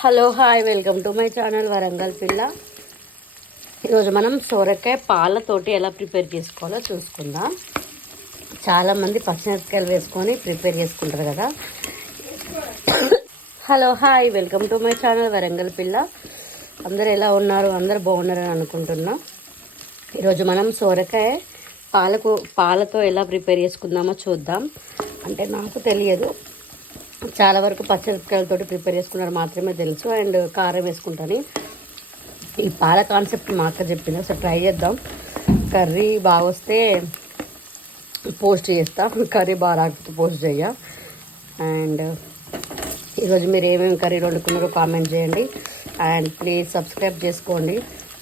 Hello hi welcome to my channel Warangal పిల్ల. ఈరోజు మనం సోరకాయ పాలతోటి ఎలా ప్రిపేర్ చేసుకోవాలో చూసుకుందాం. చాలామంది పచ్చిమిరపకాయలు వేసుకొని ప్రిపేర్ చేసుకుంటారు కదా. Hello hi welcome to my channel Warangal పిల్ల. అందరు ఎలా ఉన్నారు? అందరు బాగున్నారని అనుకుంటున్నా. ఈరోజు మనం సోరకాయ పాలతో ఎలా ప్రిపేర్ చేసుకుందామో చూద్దాం. అంటే నాకు తెలియదు, చాలా వరకు పచ్చిమిరపకాయలతో ప్రిపేర్ చేసుకున్నారు మాత్రమే తెలుసు, అండ్ కారం వేసుకుంటాను. ఈ పాల కాన్సెప్ట్ మా అక్క చెప్పింది, ఒకసారి ట్రై చేద్దాం. కర్రీ బాగా వస్తే పోస్ట్ చేస్తా, కర్రీ బాగా రాకపోతే పోస్ట్ చేయ. అండ్ ఈరోజు మీరు ఏమేమి కర్రీ వండుకున్నారో కామెంట్ చేయండి. అండ్ ప్లీజ్ సబ్స్క్రైబ్ చేసుకోండి.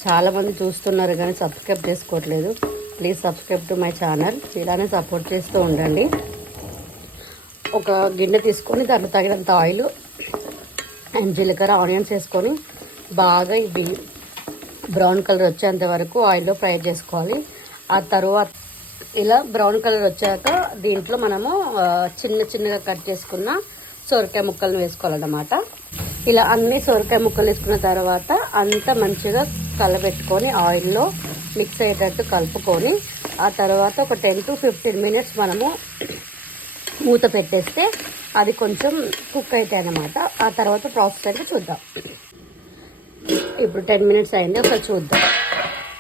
చాలామంది చూస్తున్నారు కానీ సబ్స్క్రైబ్ చేసుకోవట్లేదు. Please subscribe to my channel. ఇలానే సపోర్ట్ చేస్తూ ఉండండి. ఒక గిన్నె తీసుకొని దాంట్లో తగినంత ఆయిల్ అండ్ జీలకర్ర, ఆనియన్స్ వేసుకొని బాగా ఇవి బ్రౌన్ కలర్ వచ్చేంత వరకు ఆయిల్లో ఫ్రై చేసుకోవాలి. ఆ తర్వాత ఇలా బ్రౌన్ కలర్ వచ్చాక దీంట్లో మనము చిన్నగా కట్ చేసుకున్న సొరకాయ ముక్కలను వేసుకోవాలన్నమాట. ఇలా అన్ని సొరకాయ ముక్కలు వేసుకున్న తర్వాత అంతా మంచిగా కలబెట్టుకొని ఆయిల్లో మిక్స్ అయ్యేటట్టు కలుపుకొని ఆ తర్వాత ఒక 10 to 15 minutes మనము మూత పెట్టేస్తే అది కొంచెం కుక్ అవుతాయి అన్నమాట. ఆ తర్వాత ప్రాసెస్ అయితే చూద్దాం. ఇప్పుడు 10 minutes అయింది, ఒకసారి చూద్దాం.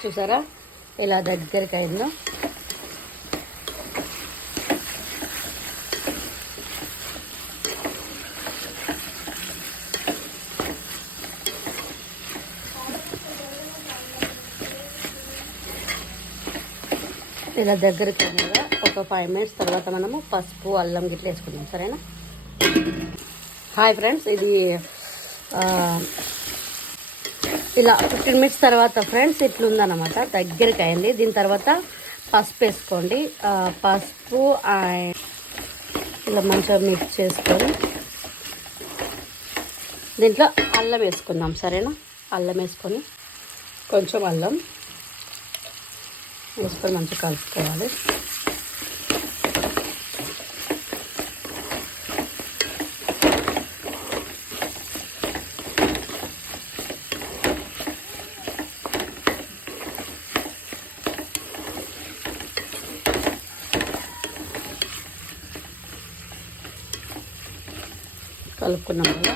చూసారా ఇలా దగ్గరికి అయిందో. ఇలా దగ్గరికి అయినగా ఒక 5 minutes తర్వాత మనము పసుపు, అల్లం గిట్ల వేసుకుందాం. సరేనా? హాయ్ ఫ్రెండ్స్, ఇది ఇలా 15 minutes తర్వాత ఫ్రెండ్స్ ఇట్లుందన్నమాట, దగ్గరికి అయింది. దీని తర్వాత పసుపు వేసుకోండి. పసుపు ఇలా మంచిగా మిక్స్ చేసుకొని దీంట్లో అల్లం వేసుకుందాం. సరేనా? అల్లం వేసుకొని కొంచెం అల్లం వేసుకొని మంచిగా కలుపుకోవాలి. కలుపుకున్నాం కదా,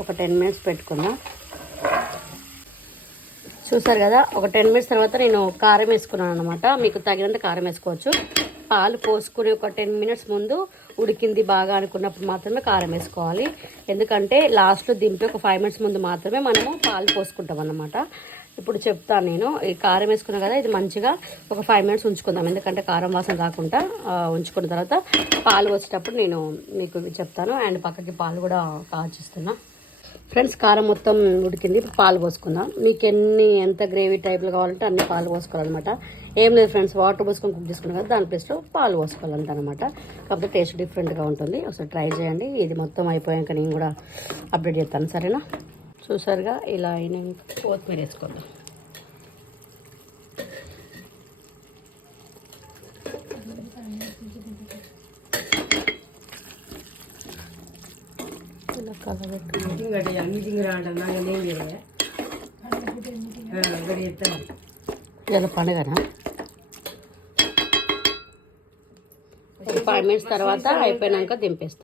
ఒక 10 minutes పెట్టుకుందాం. చూసారు కదా, ఒక 10 minutes తర్వాత నేను కారం వేసుకున్నాను అనమాట. మీకు తగినంత కారం వేసుకోవచ్చు. పాలు పోసుకుని ఒక 10 minutes ముందు ఉడికింది బాగా అనుకున్నప్పుడు మాత్రమే కారం వేసుకోవాలి. ఎందుకంటే లాస్ట్లో దింపి ఒక 5 minutes ముందు మాత్రమే మనము పాలు పోసుకుంటాం అన్నమాట. ఇప్పుడు చెప్తాను నేను. ఈ కారం వేసుకున్నాం కదా, ఇది మంచిగా ఒక 5 minutes ఉంచుకుందాం. ఎందుకంటే కారం వాసన రాకుండా ఉంచుకున్న తర్వాత పాలు వచ్చేటప్పుడు నేను మీకు చెప్తాను. అండ్ పక్కకి పాలు కూడా కాచిస్తున్నా. ఫ్రెండ్స్, కారం మొత్తం ఉడికింది. ఇప్పుడు పాలు పోసుకుందాం. మీకు ఎంత గ్రేవీ టైప్లో కావాలంటే అన్ని పాలు పోసుకోవాలన్నమాట. ఏం లేదు ఫ్రెండ్స్, వాటర్ పోసుకొని కుక్ చేసుకున్నాం కదా, దాని ప్లేస్లో పాలు పోసుకోవాలంట అనమాట. కాకపోతే టేస్ట్ డిఫరెంట్గా ఉంటుంది. ఒకసారి ట్రై చేయండి. ఇది మొత్తం అయిపోయాక నేను కూడా అప్డేట్ చేస్తాను. సరేనా? చూసారుగా, ఇలా అయినాక కొత్తిమీర వేసుకుందాం. ఇలా కలబెట్టుకుంది. ఇలా పండుగనా 5 minutes తర్వాత అయిపోయినాక దింపేస్తాం.